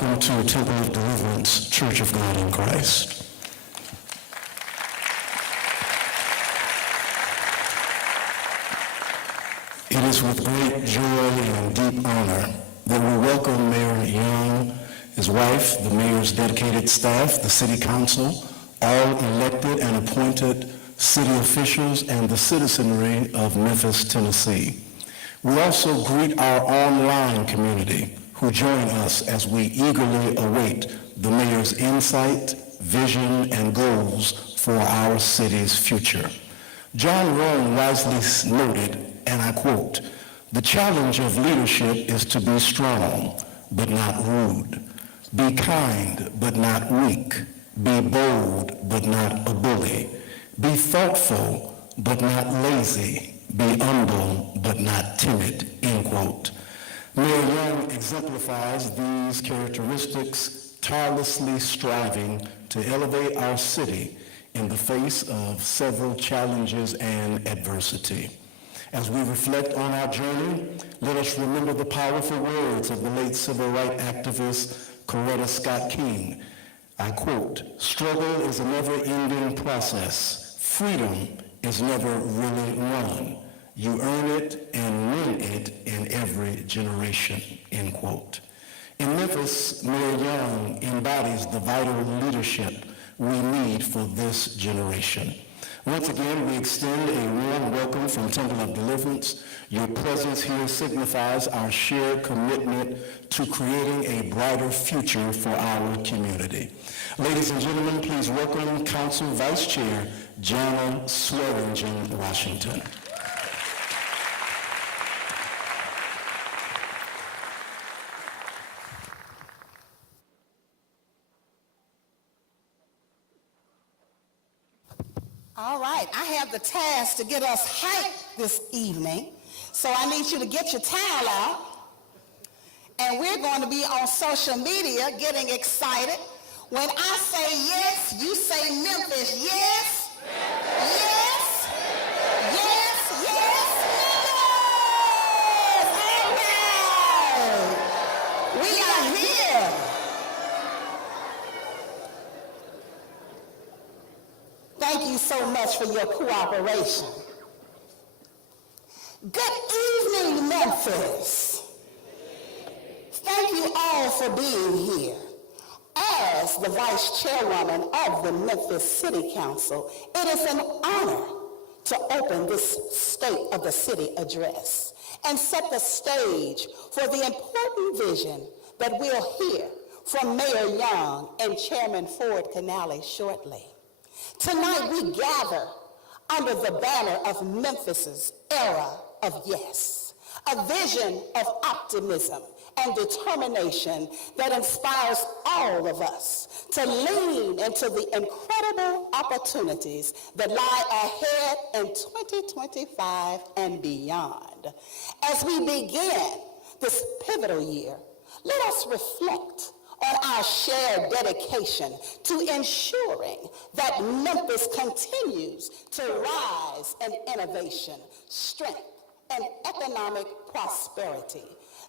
welcome to Temple of Deliverance, Church of God in Christ. It is with great joy and deep honor that we welcome Mayor Young, his wife, the mayor's dedicated staff, the city council, all elected and appointed city officials, and the citizenry of Memphis, Tennessee. We also greet our online community who join us as we eagerly await the mayor's insight, vision, and goals for our city's future. John Rohn wisely noted, and I quote, "The challenge of leadership is to be strong, but not rude. Be kind, but not weak. Be bold, but not a bully. Be thoughtful, but not lazy. Be humble, but not timid," end quote. Mayor Young exemplifies these characteristics, tirelessly striving to elevate our city in the face of several challenges and adversity. As we reflect on our journey, let us remember the powerful words of the late civil rights activist Coretta Scott King. I quote, "Struggle is a never-ending process. Freedom is never really won. You earn it and win it in every generation," end quote. In Memphis, Mayor Young embodies the vital leadership we need for this generation. Once again, we extend a warm welcome from Temple of Deliverance. Your presence here signifies our shared commitment to creating a brighter future for our community. Ladies and gentlemen, please welcome Council Vice Chair Jana Swearingen Washington. All right, I have the task to get us hyped this evening, so I need you to get your towel out, and we're going to be on social media getting excited. When I say yes, you say Memphis. Yes? Memphis. Yes? Memphis. Yes, yes, Memphis! All right, we are here. Thank you so much for your cooperation. Good evening, Memphis. Thank you all for being here. As the Vice Chairwoman of the Memphis City Council, it is an honor to open this State of the City address and set the stage for the important vision that we'll hear from Mayor Young and Chairman Ford Canale shortly. Tonight we gather under the banner of Memphis's era of yes, a vision of optimism and determination that inspires all of us to lean into the incredible opportunities that lie ahead in 2025 and beyond. As we begin this pivotal year, let us reflect on our shared dedication to ensuring that Memphis continues to rise in innovation, strength, and economic prosperity.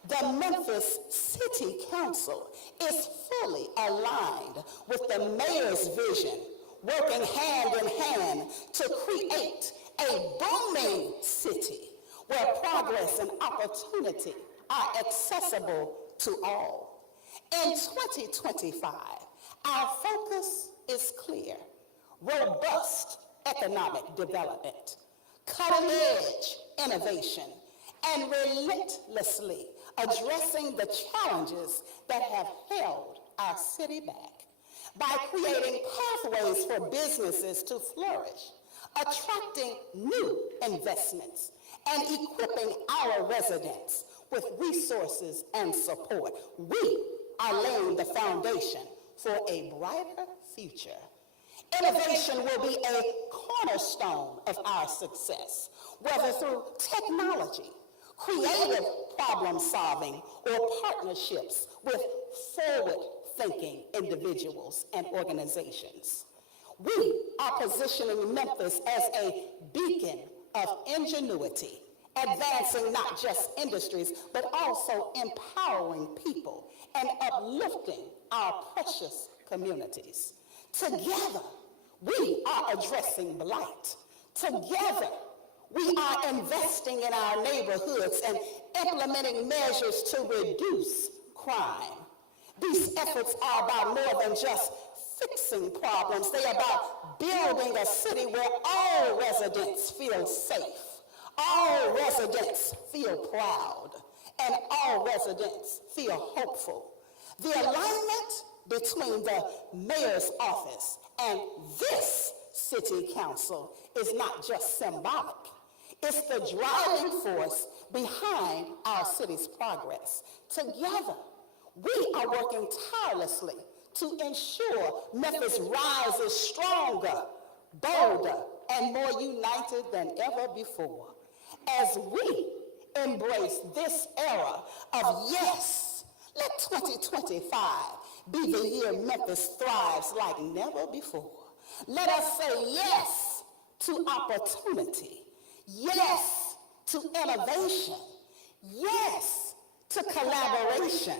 The Memphis City Council is fully aligned with the mayor's vision, working hand in hand to create a booming city where progress and opportunity are accessible to all. In 2025, our focus is clear: robust economic development, cutting-edge innovation, and relentlessly addressing the challenges that have held our city back. By creating pathways for businesses to flourish, attracting new investments, and equipping our residents with resources and support, we are laying the foundation for a brighter future. Innovation will be a cornerstone of our success, whether through technology, creative problem solving, or partnerships with forward-thinking individuals and organizations. We are positioning Memphis as a beacon of ingenuity advancing not just industries, but also empowering people and uplifting our precious communities. Together, we are addressing blight. Together, we are investing in our neighborhoods and implementing measures to reduce crime. These efforts are about more than just fixing problems. They are about building a city where all residents feel safe, all residents feel proud, and all residents feel hopeful. The alignment between the mayor's office and this city council is not just symbolic. It's the driving force behind our city's progress. Together, we are working tirelessly to ensure Memphis rises stronger, bolder, and more united than ever before. As we embrace this era of yes, let 2025 be the year Memphis thrives like never before. Let us say yes to opportunity, yes to innovation, yes to collaboration,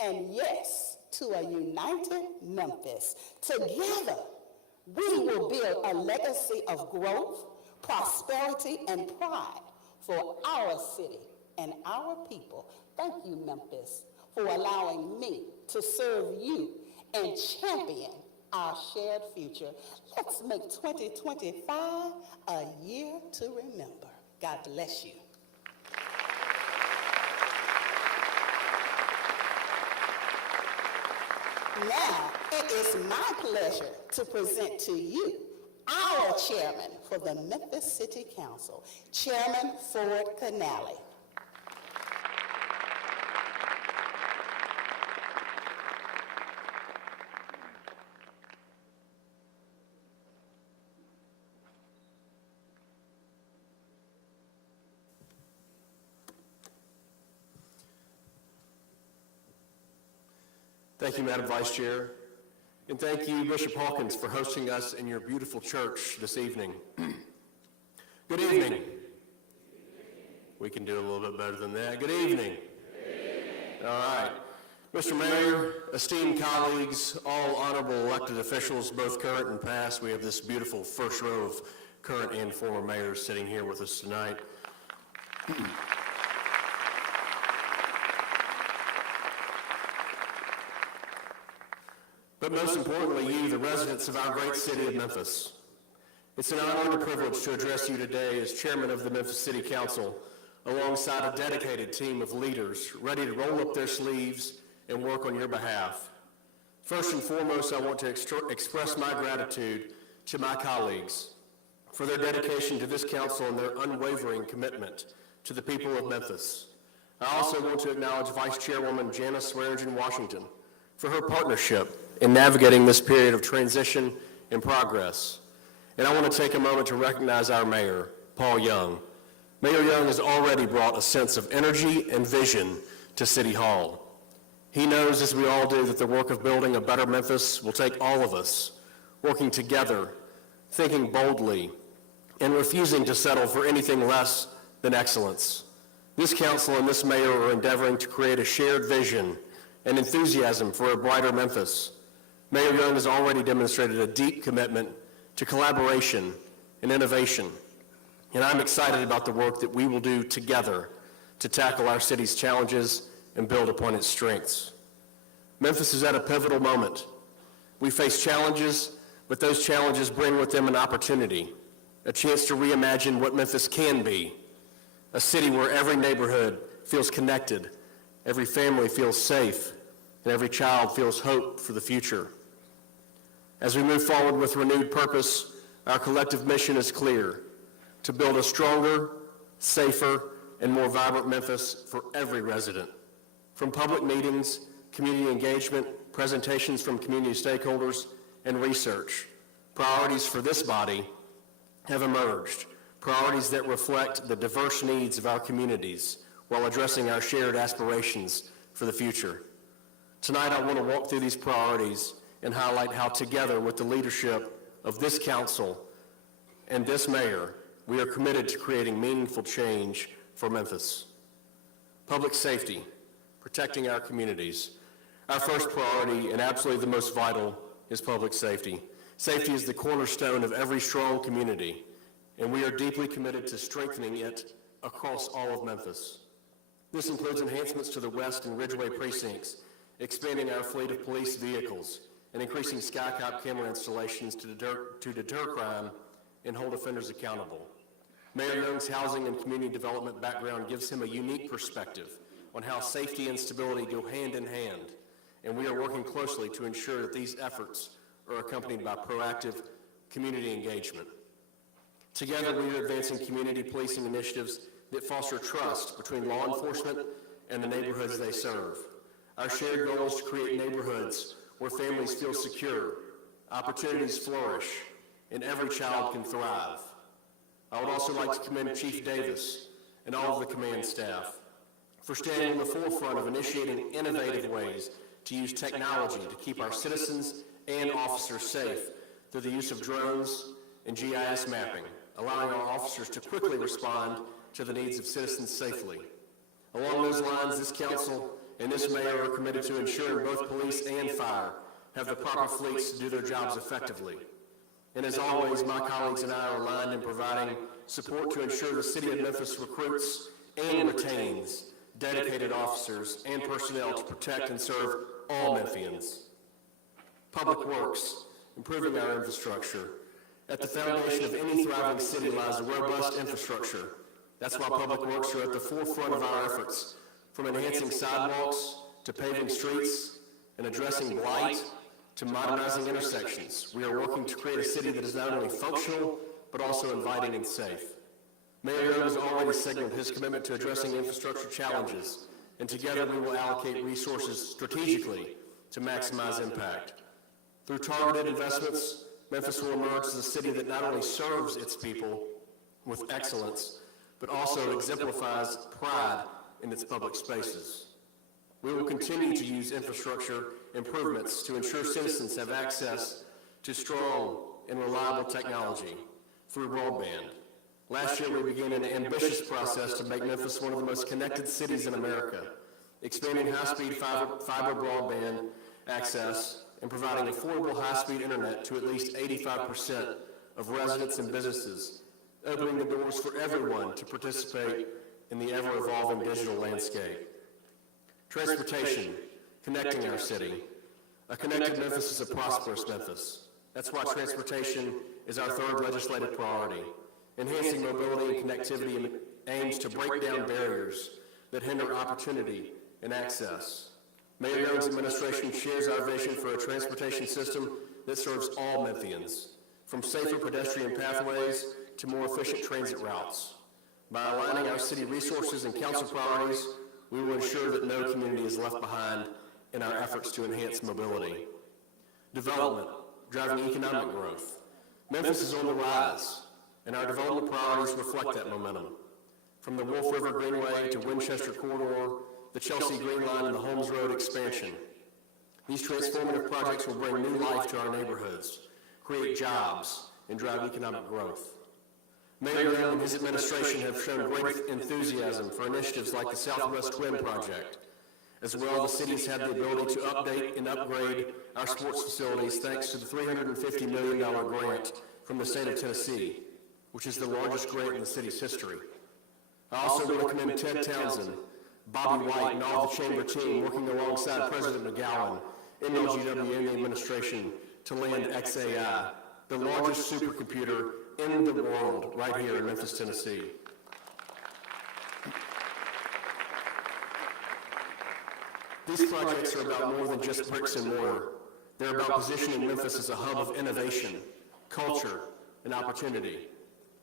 and yes to a united Memphis. Together, we will build a legacy of growth, prosperity, and pride for our city and our people. Thank you, Memphis, for allowing me to serve you and champion our shared future. Let's make 2025 a year to remember. God bless you. Now, it is my pleasure to present to you our chairman for the Memphis City Council, Chairman Ford Canale. Thank you, Madam Vice Chair. And thank you, Bishop Hawkins, for hosting us in your beautiful church this evening. Good evening. We can do a little bit better than that. Good evening. All right. Mr. Mayor, esteemed colleagues, all honorable elected officials, both current and past, we have this beautiful first row of current and former mayors sitting here with us tonight. But most importantly, you, the residents of our great city of Memphis. It's an honor and a privilege to address you today as chairman of the Memphis City Council, alongside a dedicated team of leaders ready to roll up their sleeves and work on your behalf. First and foremost, I want to express my gratitude to my colleagues for their dedication to this council and their unwavering commitment to the people of Memphis. I also want to acknowledge Vice Chairwoman Janice Swearingen Washington for her partnership in navigating this period of transition and progress. And I want to take a moment to recognize our mayor, Paul Young. Mayor Young has already brought a sense of energy and vision to City Hall. He knows, as we all do, that the work of building a better Memphis will take all of us working together, thinking boldly, and refusing to settle for anything less than excellence. This council and this mayor are endeavoring to create a shared vision and enthusiasm for a brighter Memphis. Mayor Young has already demonstrated a deep commitment to collaboration and innovation, and I'm excited about the work that we will do together to tackle our city's challenges and build upon its strengths. Memphis is at a pivotal moment. We face challenges, but those challenges bring with them an opportunity, a chance to reimagine what Memphis can be, a city where every neighborhood feels connected, every family feels safe, and every child feels hope for the future. As we move forward with renewed purpose, our collective mission is clear: to build a stronger, safer, and more vibrant Memphis for every resident. From public meetings, community engagement, presentations from community stakeholders, and research, priorities for this body have emerged, priorities that reflect the diverse needs of our communities while addressing our shared aspirations for the future. Tonight, I want to walk through these priorities and highlight how together with the leadership of this council and this mayor, we are committed to creating meaningful change for Memphis. Public safety, protecting our communities. Our first priority, and absolutely the most vital, is public safety. Safety is the cornerstone of every strong community, and we are deeply committed to strengthening it across all of Memphis. This includes enhancements to the West and Ridgeway precincts, expanding our fleet of police vehicles, and increasing SkyCop camera installations to deter crime and hold offenders accountable. Mayor Young's housing and community development background gives him a unique perspective on how safety and stability go hand in hand, and we are working closely to ensure that these efforts are accompanied by proactive community engagement. Together, we are advancing community policing initiatives that foster trust between law enforcement and the neighborhoods they serve. Our shared goal is to create neighborhoods where families feel secure, opportunities flourish, and every child can thrive. I would also like to commend Chief Davis and all of the command staff for standing on the forefront of initiating innovative ways to use technology to keep our citizens and officers safe through the use of drones and GIS mapping, allowing our officers to quickly respond to the needs of citizens safely. Along those lines, this council and this mayor are committed to ensuring both police and fire have the proper fleets to do their jobs effectively. And as always, my colleagues and I are aligned in providing support to ensure the city of Memphis recruits and retains dedicated officers and personnel to protect and serve all Memphians. Public Works, improving our infrastructure. At the foundation of any thriving city lies a robust infrastructure. That's why Public Works are at the forefront of our efforts, from enhancing sidewalks to paving streets and addressing blight to modernizing intersections. We are working to create a city that is not only functional, but also inviting and safe. Mayor Young has already signaled his commitment to addressing infrastructure challenges, and together we will allocate resources strategically to maximize impact. Through targeted investments, Memphis will emerge as a city that not only serves its people with excellence, but also exemplifies pride in its public spaces. We will continue to use infrastructure improvements to ensure citizens have access to strong and reliable technology through broadband. Last year, we began an ambitious process to make Memphis one of the most connected cities in America, expanding high-speed fiber broadband access and providing affordable high-speed internet to at least 85% of residents and businesses, opening the doors for everyone to participate in the ever-evolving digital landscape. Transportation, connecting our city. A connected Memphis is a prosperous Memphis. That's why transportation is our third legislative priority. Enhancing mobility and connectivity aims to break down barriers that hinder opportunity and access. Mayor Young's administration shares our vision for a transportation system that serves all Memphians, from safer pedestrian pathways to more efficient transit routes. By aligning our city resources and council priorities, we will ensure that no community is left behind in our efforts to enhance mobility. Development, driving economic growth. Memphis is on the rise, and our development priorities reflect that momentum. From the Wolf River Greenway to Winchester Corridor, the Chelsea Green Line, and the Holmes Road expansion. These transformative projects will bring new life to our neighborhoods, create jobs, and drive economic growth. Mayor Young and his administration have shown great enthusiasm for initiatives like the Southwest Twin Project. As well, the city's had the ability to update and upgrade our sports facilities thanks to the $350 million grant from the state of Tennessee, which is the largest grant in the city's history. I also want to commend Ted Townsend, Bobby White, and all the chamber team working alongside President McGowan, MLGW, and the administration to land XAI, the largest supercomputer in the world right here in Memphis, Tennessee. These projects are about more than just bricks and mortar. They're about positioning Memphis as a hub of innovation, culture, and opportunity.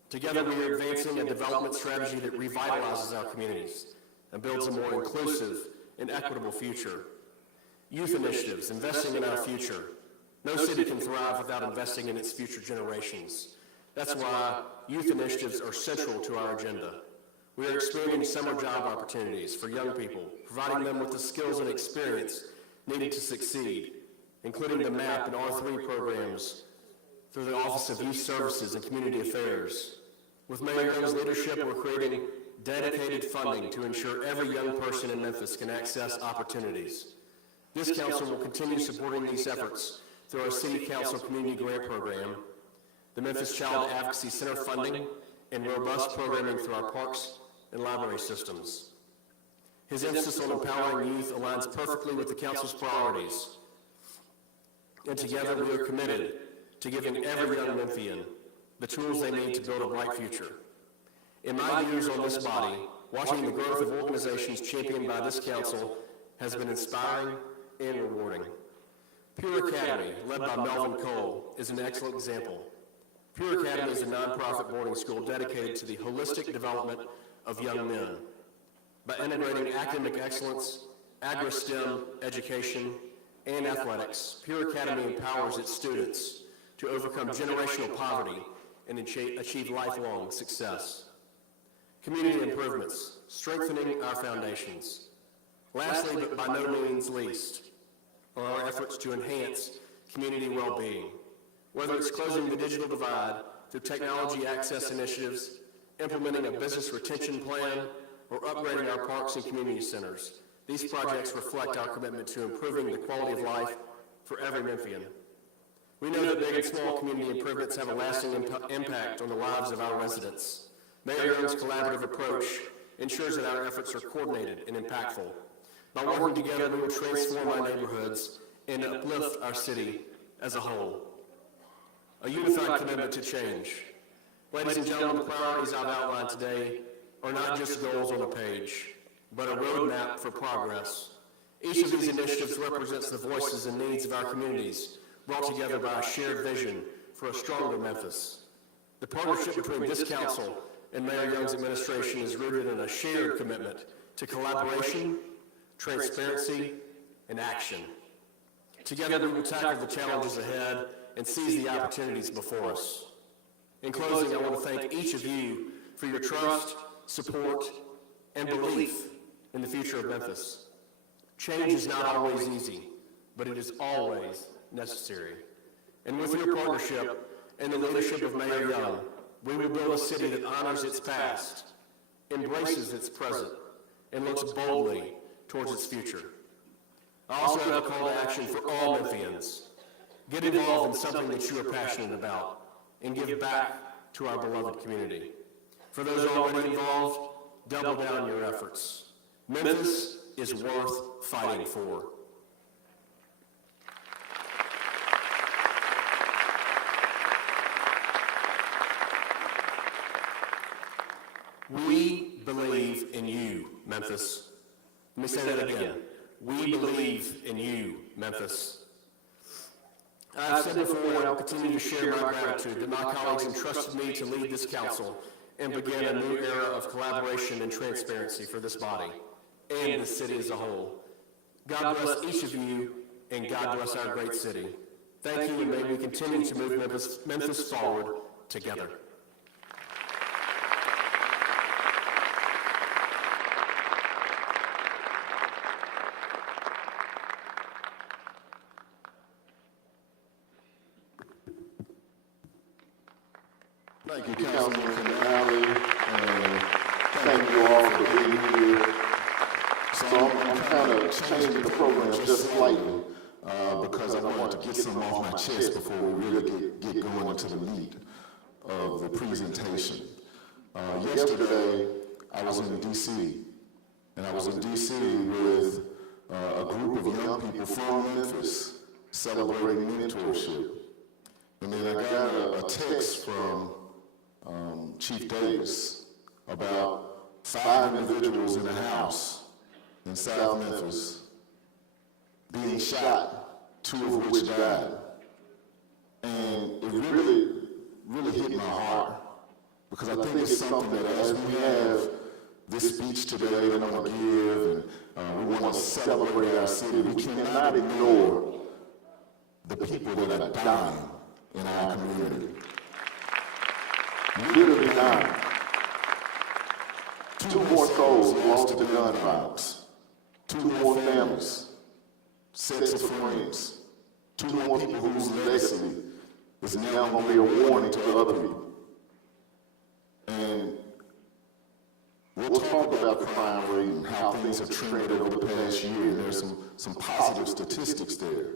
Together, we are advancing a development strategy that revitalizes our communities and builds a more inclusive and equitable future. Youth initiatives, investing in our future. No city can thrive without investing in its future generations. That's why youth initiatives are central to our agenda. We are expanding summer job opportunities for young people, providing them with the skills and experience needed to succeed, including the MAP and R3 programs through the Office of Youth Services and Community Affairs. With Mayor Young's leadership, we're creating dedicated funding to ensure every young person in Memphis can access opportunities. This council will continue supporting these efforts through our City Council Community Grant Program, the Memphis Child Advocacy Center funding, and robust programming through our parks and library systems. His emphasis on empowering youth aligns perfectly with the council's priorities, and together we are committed to giving every young Memphian the tools they need to build a bright future. In my years on this body, watching the growth of organizations championed by this council has been inspiring and rewarding. Pure Academy, led by Melvin Cole, is an excellent example. Pure Academy is a nonprofit boarding school dedicated to the holistic development of young men. By integrating academic excellence, agri-STEM education, and athletics, Pure Academy empowers its students to overcome generational poverty and achieve lifelong success. Community improvements, strengthening our foundations. Lastly, but by no means least, are our efforts to enhance community well-being. Whether it's closing the digital divide through technology access initiatives, implementing a business retention plan, or upgrading our parks and community centers, these projects reflect our commitment to improving the quality of life for every Memphian. We know that big and small community improvements have a lasting impact on the lives of our residents. Mayor Young's collaborative approach ensures that our efforts are coordinated and impactful. By working together, we will transform our neighborhoods and uplift our city as a whole. A unified commitment to change. Ladies and gentlemen, the priorities I've outlined today are not just goals on a page, but a roadmap for progress. Each of these initiatives represents the voices and needs of our communities, brought together by a shared vision for a stronger Memphis. The partnership between this council and Mayor Young's administration is rooted in a shared commitment to collaboration, transparency, and action. Together, we will tackle the challenges ahead and seize the opportunities before us. In closing, I want to thank each of you for your trust, support, and belief in the future of Memphis. Change is not always easy, but it is always necessary. And with your partnership and the leadership of Mayor Young, we will build a city that honors its past, embraces its present, and looks boldly towards its future. I also have a call to action for all Memphians. Get involved in something that you are passionate about and give back to our beloved community. For those already involved, double down your efforts. Memphis is worth fighting for. We believe in you, Memphis. Let me say that again. We believe in you, Memphis. I've said before, and I'll continue to share my gratitude that my colleagues entrusted me to lead this council and begin a new era of collaboration and transparency for this body and the city as a whole. God bless each of you, and God bless our great city. Thank you, and may we continue to move Memphis forward together. Thank you, Councilman Canale, and thank you all for being here. So I'm kind of changing the program just slightly because I wanted to get some off my chest before we really get going into the meat of the presentation. Yesterday, I was in D.C., and I was in D.C. with a group of young people from Memphis celebrating mentorship. And then I got a text from Chief Davis about 5 individuals in a house in South Memphis being shot, 2 of which died. And it really hit my heart, because I think it's something that as we have this speech today that I'm going to give, and we want to celebrate our city, we cannot ignore the people that are dying in our community. Literally dying. 2 more souls lost to gun violence. 2 more families, sets of friends. 2 more people whose legacy is now going to be a warning to other people. And we'll things have trended over the past year. There's some positive statistics there.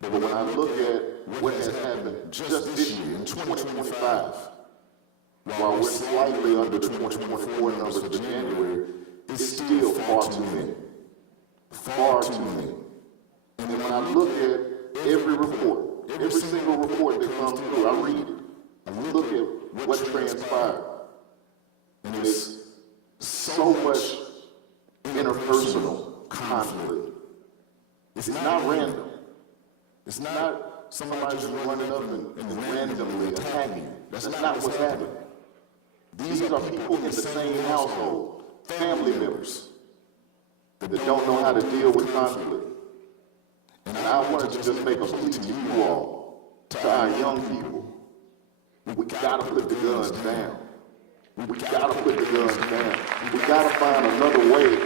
But when I look at what has happened just this year, in 2025, while we're slightly under 2024 numbers for January, it's still far too many. Far too many. And then when I look at every report, every single report that comes through, I read it. I look at what transpired. And it's so much interpersonal conflict. It's not random. It's not somebody just running up and randomly attacking you. That's not what's happening. These are people in the same household, family members, that don't know how to deal with conflict. And I wanted to just make a plea to you all, to our young people. We gotta put the guns down. We gotta put the guns down. We gotta find another way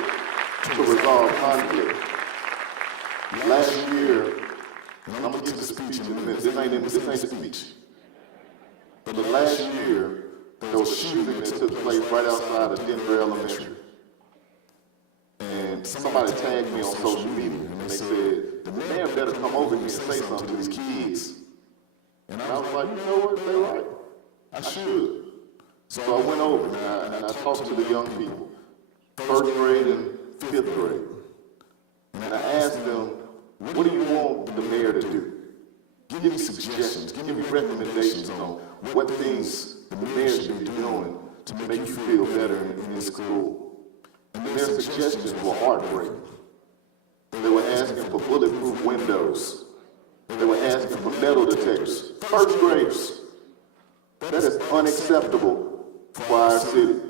to resolve conflict. Last year, and I'm gonna get to the speech in a minute. This ain't the speech. But the last year, there was shooting that took place right outside of Denver Elementary. And somebody tagged me on social media, and they said, the man better come over here and say something to these kids. And I was like, you know what, they're right. I should. So I went over and I talked to the young people, 1st grade and 5th grade. And I asked them, what do you want the mayor to do? Give me suggestions, give me recommendations on what things the mayor should be doing to make you feel better in your school. And their suggestions were heartbreaking. They were asking for bulletproof windows. They were asking for metal detectors. 1st graders. That is unacceptable for our city.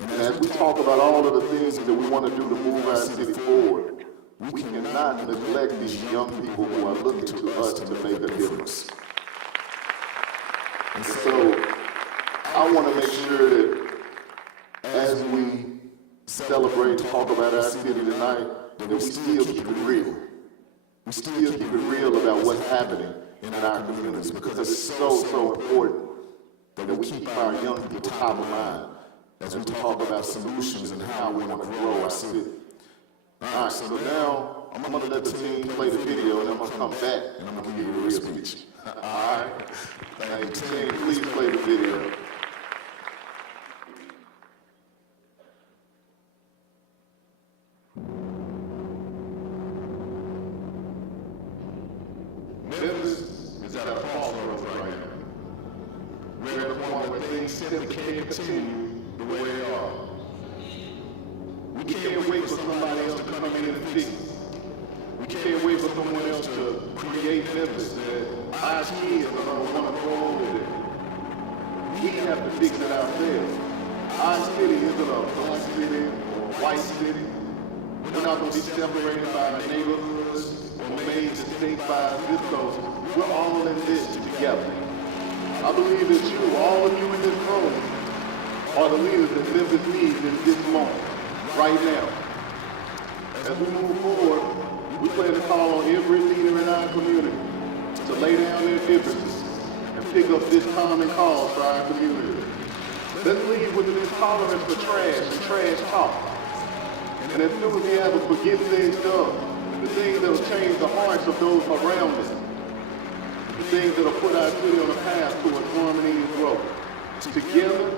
And as we talk about all of the things that we want to do to move our city forward, we cannot neglect these young people who are looking to us to make a difference. And so I want to make sure that as we celebrate and talk about our city tonight, that we still keep it real. We still keep it real about what's happening in our communities, because it's so important that we keep our young people top of mind as we talk about solutions and how we want to grow our city. All right, so now I'm going to let the team play the video, and I'm going to come back and I'm going to give you a real speech. All right? Thank you. Team, please play the video. Memphis is at a crossroads right now. We're at a point where things simply can't continue the way they are. We can't wait for somebody else to come in and fix it. We can't wait for someone else to create Memphis that our kids are going to want to grow over there. We have to fix it ourselves. Our city isn't a black city or a white city. We're not going to be separated by neighborhoods or made distinct by zip codes. We're all in this together. I believe that you, all of you in this room, are the leaders that Memphis needs in this moment, right now. As we move forward, we plan to call on every leader in our community to lay down their differences and pick up this common cause for our community. Let's lead with this tolerance for trash and trash talk. And enthusiasm for getting things done, the things that will change the hearts of those around us, the things that will put our city on a path towards harmony and growth. Together,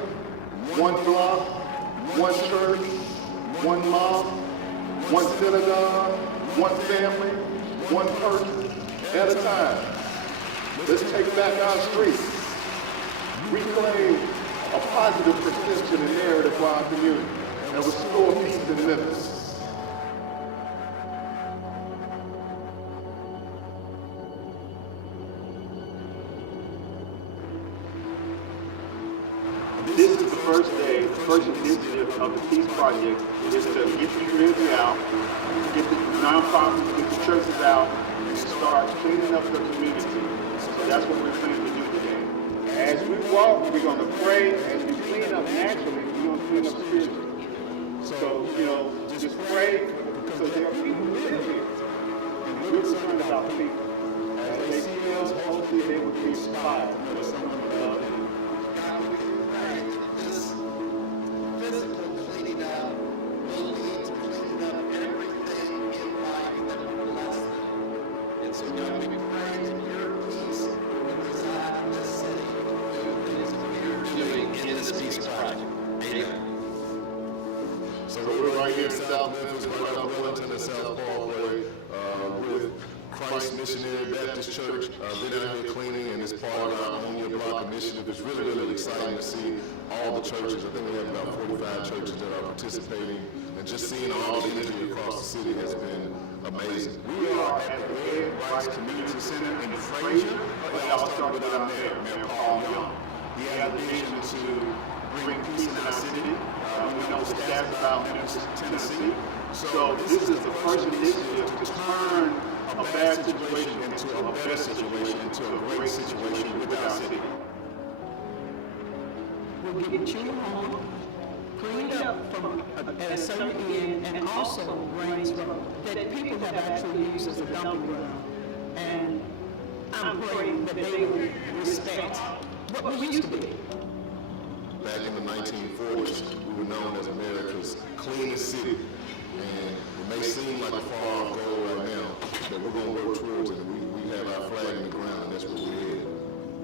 one block, one church, one mosque, one synagogue, one family, one person at a time. Let's take back our streets, reclaim a positive perception and narrative for our community, and restore peace in Memphis. This is the first day, the first initiative of the Peace Project is to get the community out, get the nonprofits, get the churches out, and start cleaning up the community. So that's what we're planning to do today. As we walk, we're going to pray. As we clean up naturally, we're going to clean up spiritually. So, just pray, because there are people who live here. And we're concerned about people. As they see us, hopefully they will be inspired with some of the love. Physical cleaning out will church, been out here cleaning, and it's part of our Own Your Block initiative. It's really, really exciting to see all the churches. I think we have about 45 churches that are participating, and just seeing all the energy across the city has been amazing. We are at the Red Rice Community Center in Frazier. It all started with our mayor, Mayor Paul Young. He had a vision to bring peace in our city. We know the stats about Memphis, Tennessee. So this is the first initiative to turn a bad situation into a better situation, into a great situation with our city. We'll get your home cleaned up from at a certain end, and also Rains Road that people have actually used as a dumping ground. And I'm praying that they will respect what we used to be. Back in the 1940s, we were known as America's cleanest city. And it may seem like a far off goal right now, but we're going to work towards it. And we have our flag in the ground, and that's what we're headed.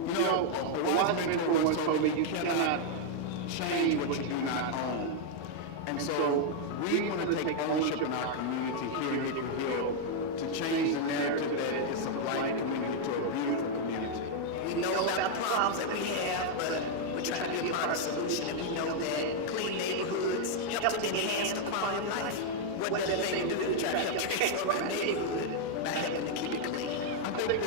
You know, a wise mentor once told me you cannot change what you do not own. And so we want to take ownership in our community here in Hickory Hill to change the narrative that it's a blighted community to a beautiful community. We know about the problems that we have, but we're trying to be a part of the solution, and we know that clean neighborhoods help to enhance the quality of life. What better thing to do to try to help transform our neighborhood by helping to keep it clean? I think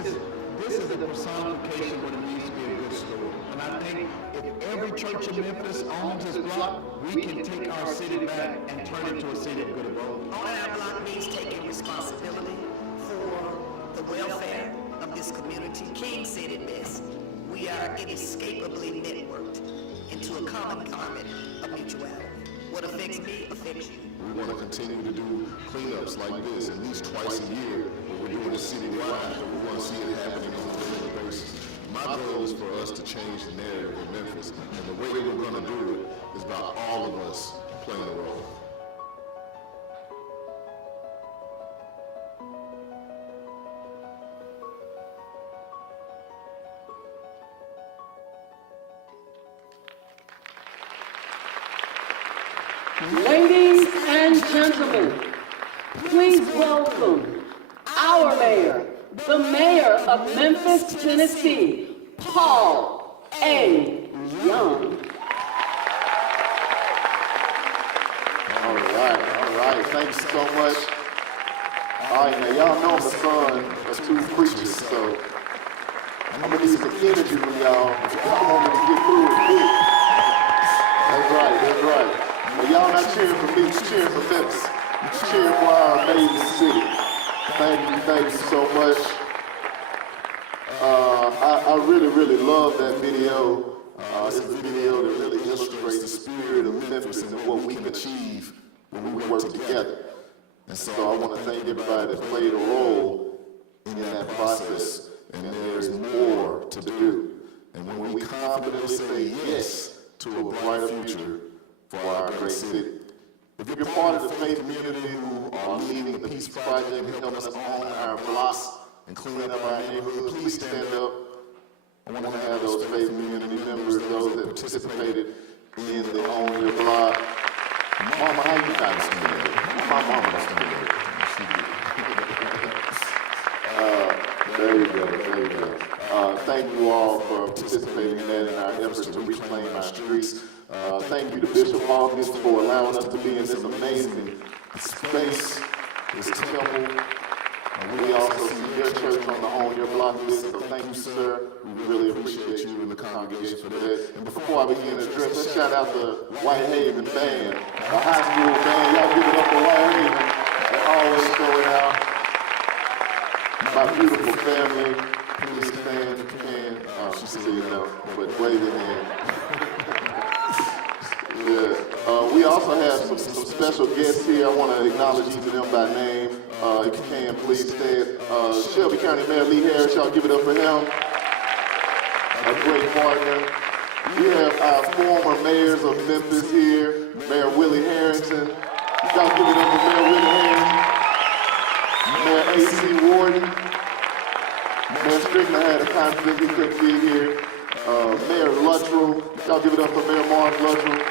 this is a personification of what it means to be a good steward. And I think if every church in Memphis owns this block, we can take our city back and turn it to a city of good abode. Owning our block means taking responsibility for the welfare of this community. King said it best: we are inescapably networked into a common garment of mutuality. What affects me affects you. We want to continue to do cleanups like this at least twice a year. But we're doing it citywide, but we want to see it happening on a daily basis. My goal is for us to change the narrative in Memphis, and the way we're going to do it is by all of us playing a role. Ladies and gentlemen, please welcome our mayor, the mayor of Memphis, Tennessee, Paul A. Young. All right. Thank you so much. All right, now y'all know I'm the son of two preachers, so I'm gonna need some energy from y'all. Y'all want me to get through it quick. That's right. But y'all not cheering for me, you're cheering for Memphis. You're cheering for our amazing city. Thank you so much. I really love that video. It's a video that really illustrates the spirit of Memphis and what we can achieve when we work together. And so I want to thank everybody that played a role in that process. And there's more to do. And when we confidently say yes to a brighter future for our great city. If you're part of the faith community who are leading the Peace Project and helping us own our blocks and clean up our neighborhood, please stand up. I want to have those faith community members, those that participated in the Own Your Block. Mama, how you guys doing? My mama's doing it. There you go. Thank you all for participating in that in our efforts to reclaim our streets. Thank you to Bishop August for allowing us to be in this amazing space, this temple. We also see your church on the Own Your Block list, so thank you, sir. We really appreciate you and the congregation for that. And before I begin to address, let's shout out the Whitehaven Band, the high school band. Y'all give it up for Whitehaven. They're always showing out. My beautiful family, please stand if you can. She said, you know, but wave your hand. Yeah. We also have some special guests here. I want to acknowledge each of them by name. If you can, please stand. Shelby County Mayor Lee Harris, y'all give it up for him. A great partner. We have our former mayors of Memphis here, Mayor Willie Harrington. Y'all give it up for Mayor Willie Harrington. Mayor A.C. Warden. Mayor Strickland had a conflict, he couldn't be here. Mayor Luttrell, y'all give it up for Mayor Mark Luttrell.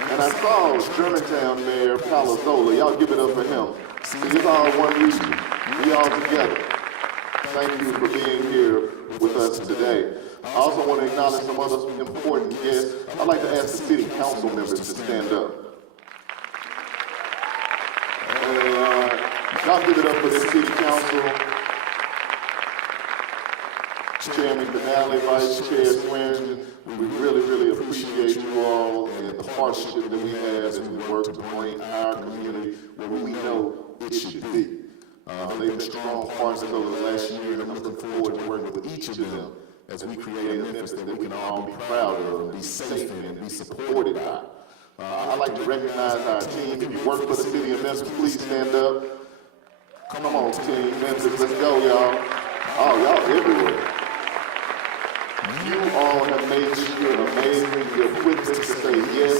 And I saw Germantown Mayor Palazzolo, y'all give it up for him. See, it's all one region, we all together. Thank you for being here with us today. I also want to acknowledge some other important guests. I'd like to ask the city council members to stand up. And y'all give it up for the city council. Chairman Benally, Vice Chair Swearingen, we really appreciate you all and the partnership that we have as we work to bring our community where we know it should be. They've been strong partners over the last year, and I'm looking forward to working with each of them as we create a Memphis that we can all be proud of and be safe in and be supported by. I'd like to recognize our team. If you work for the city of Memphis, please stand up. Come on, team Memphis, let's go, y'all. Oh, y'all everywhere. You all have made sure amazing, your quickness to say yes,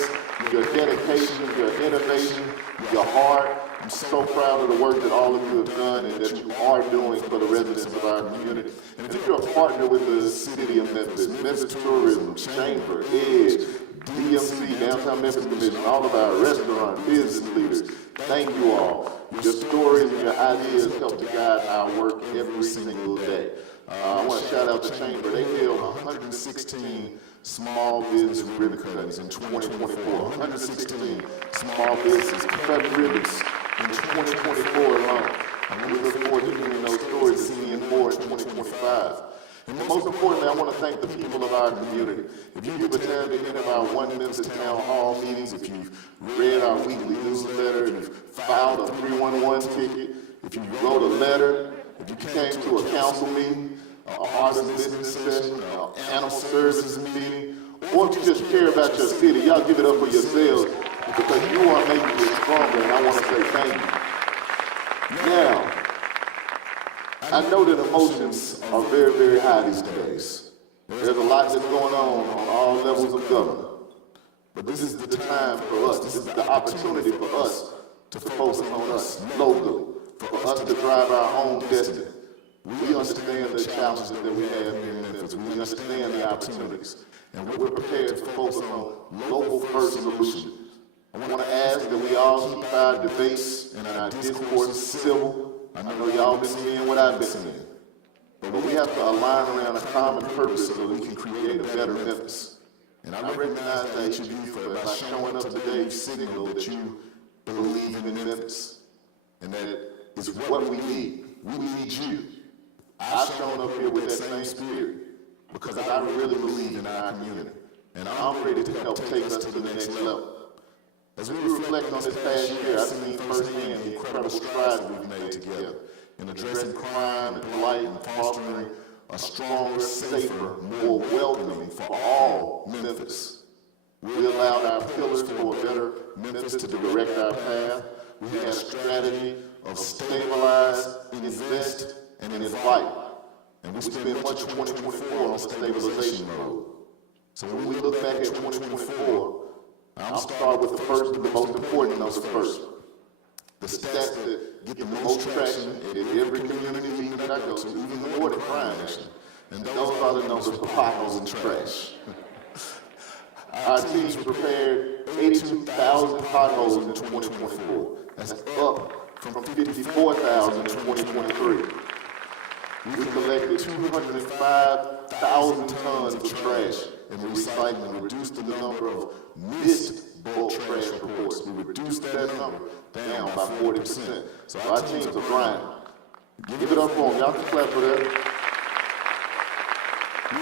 your dedication, your innovation, your heart. I'm so proud of the work that all of you have done and that you are doing for the residents of our community. And if you're a partner with the city of Memphis, Memphis Tourism, Chamber, EDGE, DMC, Downtown Memphis Commission, all of our restaurant business leaders, thank you all. Your stories and your ideas help to guide our work every single day. I want to shout out the Chamber. They held 116 small business ribbon cuttings in 2024. 116 small businesses cut ribbons in 2024 alone. And we look forward to hearing those stories and seeing more in 2025. And most importantly, I want to thank the people of our community. If you've attended any of our One Memphis Town Hall meetings, if you've read our weekly newsletter, if you've filed a 311 ticket, if you wrote a letter, if you came to a council meeting, an artist business session, an animal services meeting, or if you just care about your city, y'all give it up for yourselves because you are making it stronger, and I want to say thank you. Now, I know that emotions are very high these days. There's a lot that's going on all levels of government. But this is the time for us, this is the opportunity for us to focus on us locally, for us to drive our own destiny. We understand the challenges that we have here in Memphis. We understand the opportunities. And we're prepared to focus on local first solutions. I want to ask that we all keep our debates and our discourse civil. I know y'all been seeing what I've been seeing. But we have to align around a common purpose so we can create a better Memphis. And I recognize that each of you, by showing up today, you signal that you believe in Memphis. And that is what we need. We need you. I've shown up here with that same spirit because I really believe in our community. And I'm ready to help take us to the next level. As we reflect on this past year, I've seen firsthand the incredible strides we've made together in addressing crime and blight and fostering a stronger, safer, more welcoming for all Memphis. We allowed our pillars for a better Memphis to direct our path. We had a strategy of stabilize, invest, and invite. And we spent much of 2024 on the stabilization mode. So when we look back at 2024, I'll start with the first and the most important number first. The stats that get the most traction in every community meeting that I go to, even more than crime action. And those are the numbers for potholes and trash. Our teams prepared 82,000 potholes in 2024. That's up from 54,000 in 2023. We collected 205,000 tons of trash and recycling, reduced the number of missed bulk trash reports. We reduced that number down by 40%. So our teams are grinding. Give it up for them. Y'all can clap for that.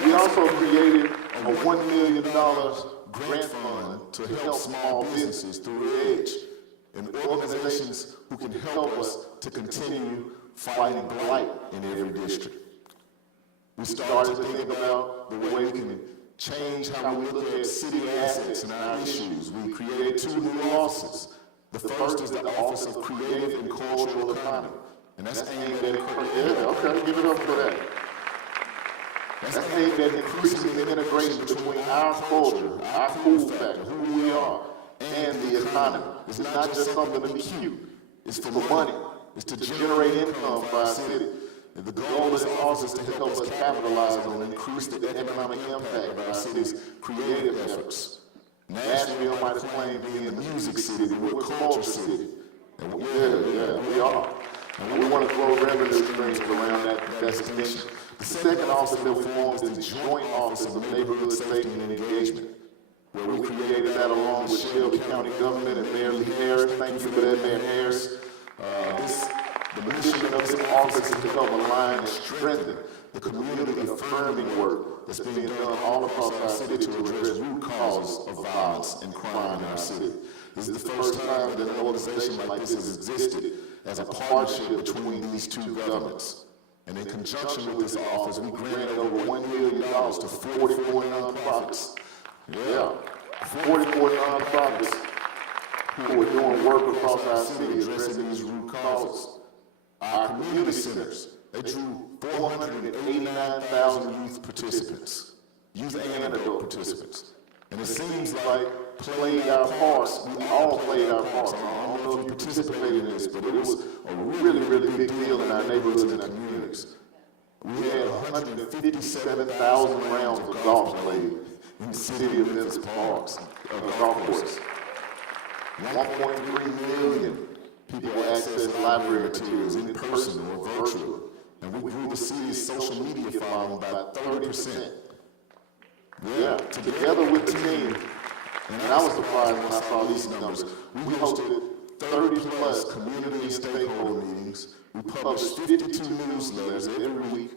We also created a $1 million grant fund to help small businesses through EDGE and organizations who can help us to continue fighting blight in every district. We started to think about the way we can change how we look at city assets and our issues. We created 2 new offices. The first is the Office of Creative and Cultural Economy. And that's aimed at, okay, give it up for that. That's aimed at increasing the integration between our culture, our cool factor, who we are, and the economy. It's not just something to be cute. It's for money. It's to generate income for our city. And the goal of this office is to help us capitalize on and increase the economic impact of our city's creative efforts. Nashville might have claimed being the music city, but we're a culture city. And we are. And we want to grow revenue streams around that extension. The second office that we formed is the Joint Office of Neighborhood Safety and Engagement, where we created that along with Shelby County Government and Mayor Lee Harris. Thank you for that, Mayor Harris. The mission of this office is to help align and strengthen the community affirming work that's being done all across our city to address root causes of violence and crime in our city. This is the first time that an organization like this has existed as a partnership between these two governments. And in conjunction with this office, we granted over $1 million to 44 nonprofits. Yeah, 44 nonprofits who are doing work across our city addressing these root causes. Our community centers, they drew 489,000 youth participants, youth and adult participants. And it seems like played our parts, we all played our parts. I don't know if you participated in this, but it was a really, really big deal in our neighborhoods and our communities. We had 157,000 rounds of golf played in the city of Memphis parks, golf courses. 1.3 million people accessed library materials in person or virtual. And we grew the city's social media following by 30%. Yeah, together with the team, and I was surprised when I saw these numbers, we hosted 30 plus community and stakeholder meetings. We published 52 newsletters every week,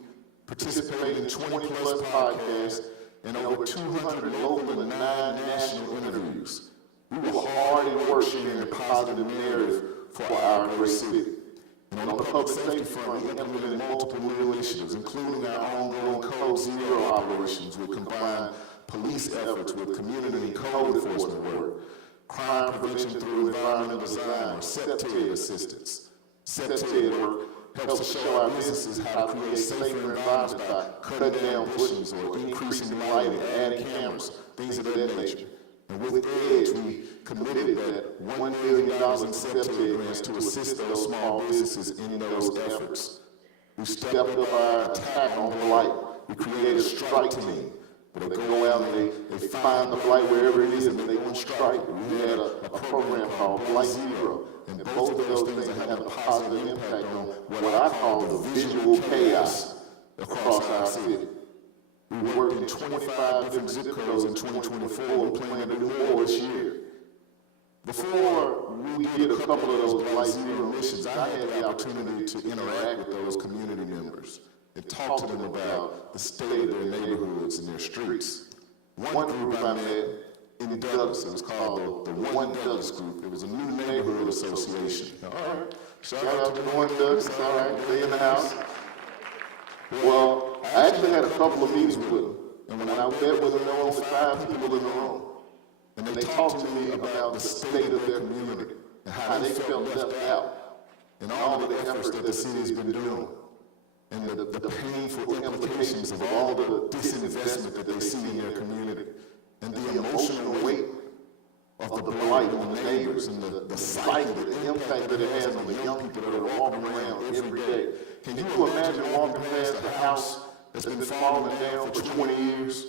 participated in 20 plus podcasts, and over 200 local and 9 national interviews. We were hard at work sharing a positive narrative for our great city. And on the public safety front, we implemented multiple new initiatives, including our ongoing Code Zero operations, which combine police efforts with community and code enforcement work, crime prevention through environmental design, or CEPTED assistance. CEPTED work helps to show our businesses how to create safer environments by cutting down bushes or increasing lighting, adding cameras, things of that nature. And with EDGE, we committed that $1 million in CEPTED grants to assist those small businesses in those efforts. We stepped up our attack on blight. We created a strike team where they go out and they find the blight wherever it is and they go on strike. We had a program called Blight Zero. And both of those things have a positive impact on what I call the visual chaos across our city. We worked in 25 different zip codes in 2024 and plan to do more this year. Before we did a couple of those Blight Zero missions, I had the opportunity to interact with those community members and talk to them about the state of their neighborhoods and their streets. One group I met in Douglas, it was called the One Douglas Group. It was a new neighborhood association. All right, shout out to the One Douglas, all right, they in the house. Well, I actually had a couple of meetings with them, and when I met with them, there were only 5 people in the room. And they talked to me about the state of their community and how they felt left out and all of the efforts that the city has been doing and the painful implications of all the disinvestment that they see in their community and the emotional weight of the blight on the neighbors and the cycle, the impact that it has on the young people that are walking around every day. Can you imagine walking past a house that's been falling down for 20 years?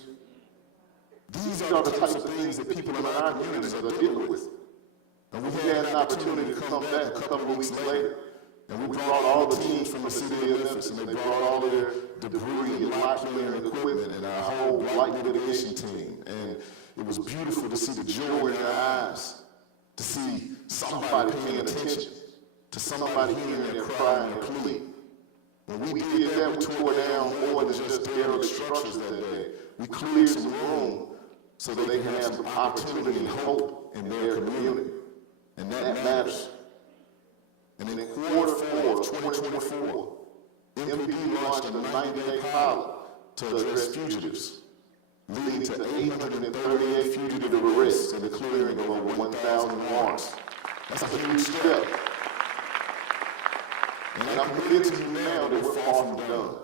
These are the types of things that people in our communities are dealing with. And we had an opportunity to come back a couple of weeks later, and we brought all the teams from the city of Memphis, and they brought all of their debris and lot clearing equipment and our whole blight mitigation team. And it was beautiful to see the joy in their eyes, to see somebody paying attention, to somebody hearing their cry and their plea. When we did that, we tore down more than just derelict structures that day. We cleared some room so that they can have some opportunity and hope in their community. And that matters. And in Q4 of 2024, MPD launched a 90-day pilot to address fugitives, leading to 838 fugitive arrests and the clearing of over 1,000 warrants. That's a huge step. And I'm committed to you now that we're far from done.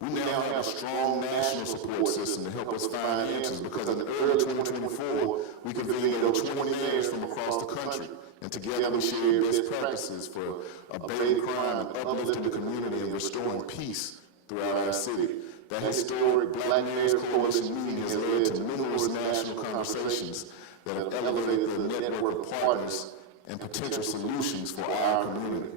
We now have a strong national support system to help us find answers because in early 2024, we convened over 20 mayors from across the country, and together we shared best practices for abating crime and uplifting the community and restoring peace throughout our city. That historic Black Mayors Coalition meeting has led to numerous national conversations that have elevated the network of partners and potential solutions for our community.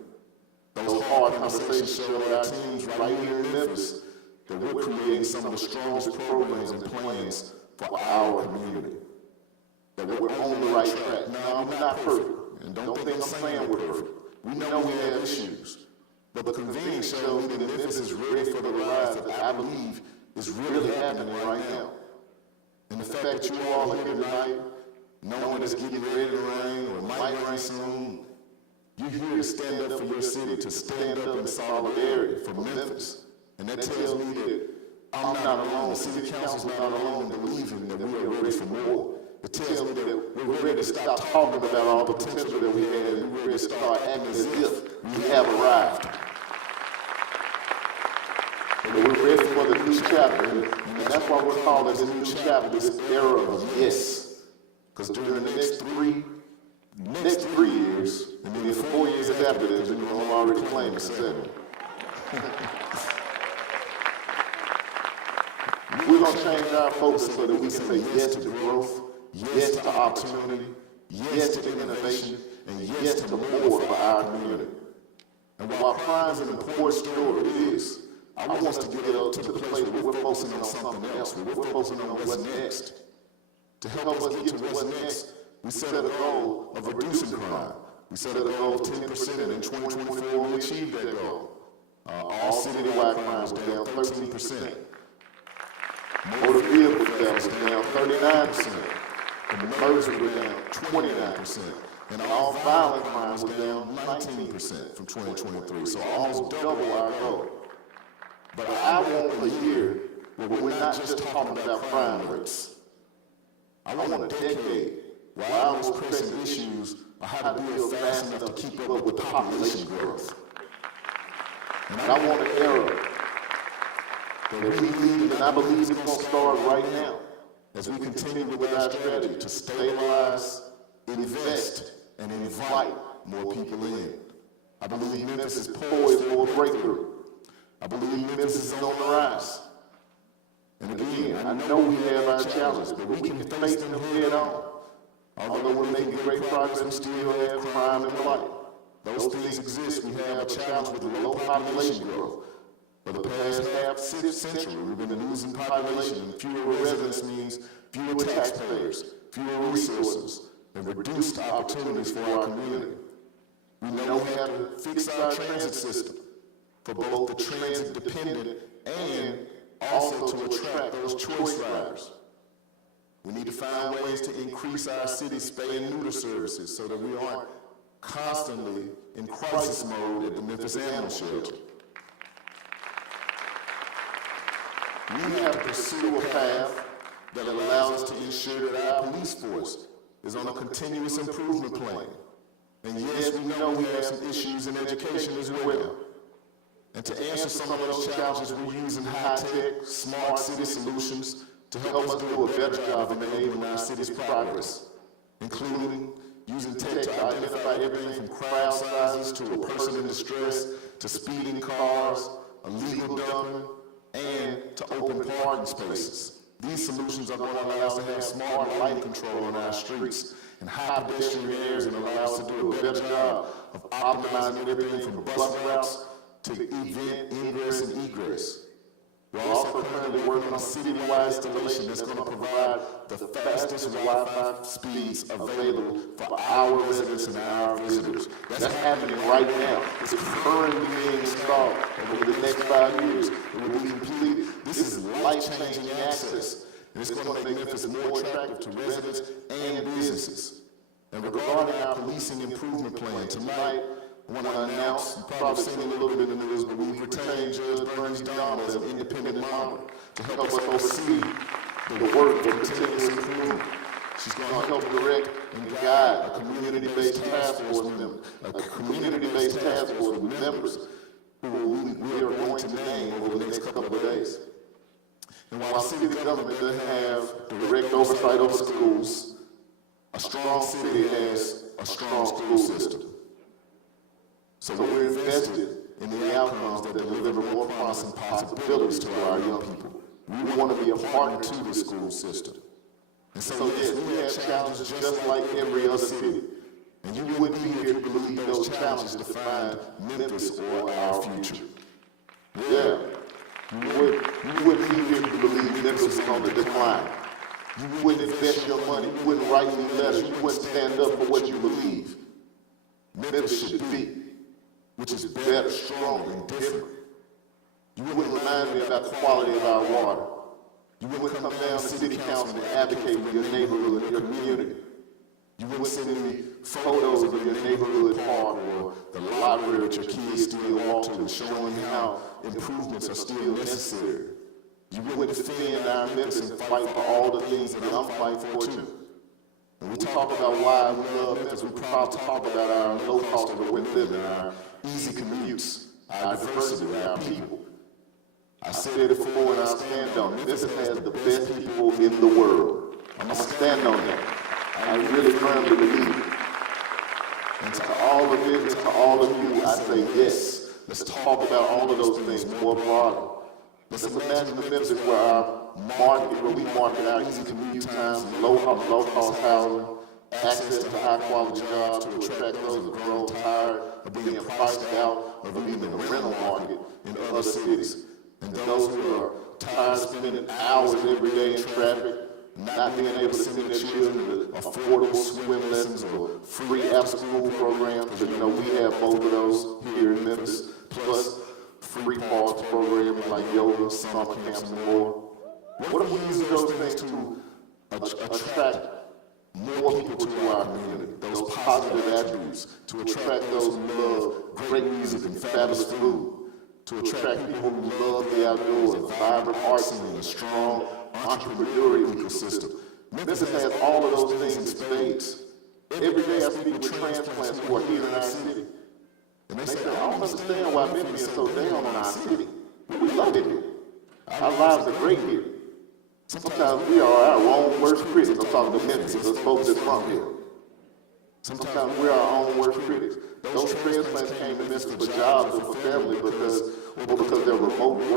Those hard conversations showed our teams right here in Memphis that we're creating some of the strongest programs and plans for our community. That we're on the right track. Now, we're not perfect, and don't think I'm saying we're perfect. We know we have issues, but the convening shows me that Memphis is ready for the rise that I believe is really happening right now. And the fact that you all are here tonight, knowing it's getting ready to rain or it might rain soon, you're here to stand up for your city, to stand up in solidarity for Memphis. And that tells me that I'm not alone, the city council's not alone in believing that we are ready for more. It tells me that we're ready to stop talking about all the potential that we had and we're ready to start acting as if we have arrived. And we're ready for the new chapter, and that's why we're calling this new chapter, this era of yes. Because during the next three years, and then the 4 years after this, we're going to already claim the 7. We're going to change our focus so that we can say yes to growth, yes to opportunity, yes to innovation, and yes to more for our community. And while crime is an important story, it is. I want us to get up to the place where we're focusing on something else, where we're focusing on what's next. To help us get to what's next, we set a goal of reducing crime. We set a goal of 10%, and in 2024, we achieved that goal. All citywide crime was down 13%. Motor vehicle theft was down 39%. And murders were down 29%. And all violent crimes were down 19% from 2023, so almost double our goal. But I want a year where we're not just talking about crime rates. I want a decade where our most pressing issues are how to build fast enough to keep up with population growth. And I want an era that we lead, and I believe it's going to start right now as we continue with our strategy to stabilize, invest, and invite more people in. I believe Memphis is poised for a breakthrough. I believe Memphis is on the rise. And again, I know we have our challenges, but we can face them head on. Although we're making great progress, we still have crime and blight. Those things exist. We have a challenge with low population growth. For the past half century, we've been losing population, and fewer residents means fewer taxpayers, fewer resources, and reduced opportunities for our community. We know we have to fix our transit system for both the transit-dependent and also to attract those choice riders. We need to find ways to increase our city's spay and neuter services so that we aren't constantly in crisis mode at the Memphis Animal Shelter. We have to pursue a path that allows us to ensure that our police force is on a continuous improvement plan. And yes, we know we have some issues in education as well. And to answer some of those challenges, we're using high-tech, smart city solutions to help us do a better job of enabling our city's progress, including using tech to identify everything from crowd sizes to a person in distress to speeding cars, illegal dumping, and to open parking spaces. These solutions are going to allow us to have smart lighting control on our streets and high pedestrian areas and allow us to do a better job of optimizing everything from bus routes to event ingress and egress. We're also currently working on a citywide installation that's going to provide the fastest Wi-Fi speeds available for our residents and our visitors. That's happening right now. It's currently being installed. Over the next 5 years, it will be completed. This is life-changing access, and it's going to make Memphis more attractive to residents and businesses. And regarding our policing improvement plan, tonight, I want to announce, you've probably seen a little bit in the news, but we've retained Judge Bernice Donald as an independent monitor to help us oversee the work of continuous improvement. She's going to help direct and guide a community-based task force member, a community-based task force with members who we are going to name over the next couple of days. And while city government doesn't have direct oversight over schools, a strong city has a strong school system. So we're invested in the outcomes that deliver more promising possibilities to our young people. We want to be a partner to the school system. And so yes, we have challenges just like every other city. And you wouldn't be here to believe those challenges define Memphis or our future. Yeah, you wouldn't be here to believe Memphis is on the decline. You wouldn't invest your money, you wouldn't write any letters, you wouldn't stand up for what you believe. Memphis should be, which is better, stronger, and different. You wouldn't remind me about the quality of our water. You wouldn't come down to city council and advocate for your neighborhood, your community. You wouldn't send me photos of your neighborhood park or the library that your kids still walk to, showing me how improvements are still necessary. You wouldn't defend our Memphis and fight for all the things that I'm fighting for too. When we talk about why we love Memphis, we probably talk about our low cost of living, our easy commutes, our diversity, our people. I said it before and I'll stand on it. Memphis has the best people in the world. I'm going to stand on that. I really firmly believe it. And to all the business, to all of you, I say yes. Let's talk about all of those things more broadly. Let's imagine the Memphis where we market our easy commute times, low-cost housing, access to high-quality jobs to attract those who grow tired of being priced out of being in the rental market in other cities, and those who are tired of spending hours every day in traffic, not being able to send their children to affordable swim lessons or free after-school programs, because you know we have both of those here in Memphis, plus free parks programs like yoga, summer camps, and more. What if we use those things to attract more people to our community, those positive attributes, to attract those who love great music and fabulous food, to attract people who love the outdoors, a vibrant art scene, a strong entrepreneurial ecosystem. Memphis has all of those things in spades. Every day I speak with transplants who are here in our city. And they say, I don't understand why Memphis is so down on our city. We love it here. Our lives are great here. Sometimes we are our own worst critics. I'm talking to Memphis, those folks that's from here. Sometimes we're our own worst critics. Those transplants came to Memphis for jobs or for family because they're remote